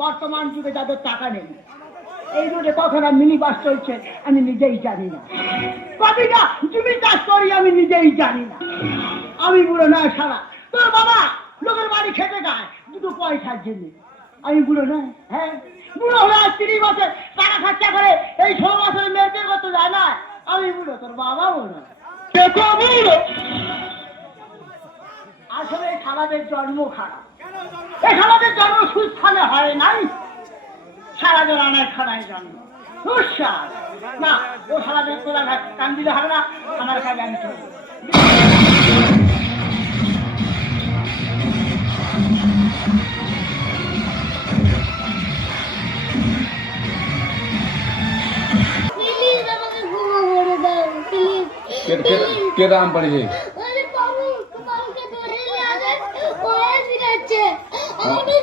বর্তমান যুগে যাদের টাকা নেই, এই রোডে কতটা মিনি বাস চলছে আমি নিজেই জানি না, কতটা জমি চাষ করি আমি নিজেই জানি না। আমি বুড়ো নয় সারা, তোর বাবা লোকের বাড়ি খেতে গায় দুটো পয়সার জন্য। আমি বুড়ো নয়, হ্যাঁ বুড়ো হলে আজ 30 বছর টাকা খরচা করে এই 16 বছরের মেয়েদের করতে যায় না। আমি বুড়ো, তোর বাবা বুড়ো। আসলে এই খালাদের জন্ম খারাপ, এই খালাদের জন্ম সুস্থানে হয় নাই, সারা জোড়ানায় খানায় জন্ম সুস্বাদ না। ও সারাদের তোরা কান দিলে হবে না, আমার কাজ আমি চলবো। কে দাম পড়েছে? আরে বাবু, তোমাকে ধরে নিয়ে আসে ওরে ফিরাচ্ছে। আমাকে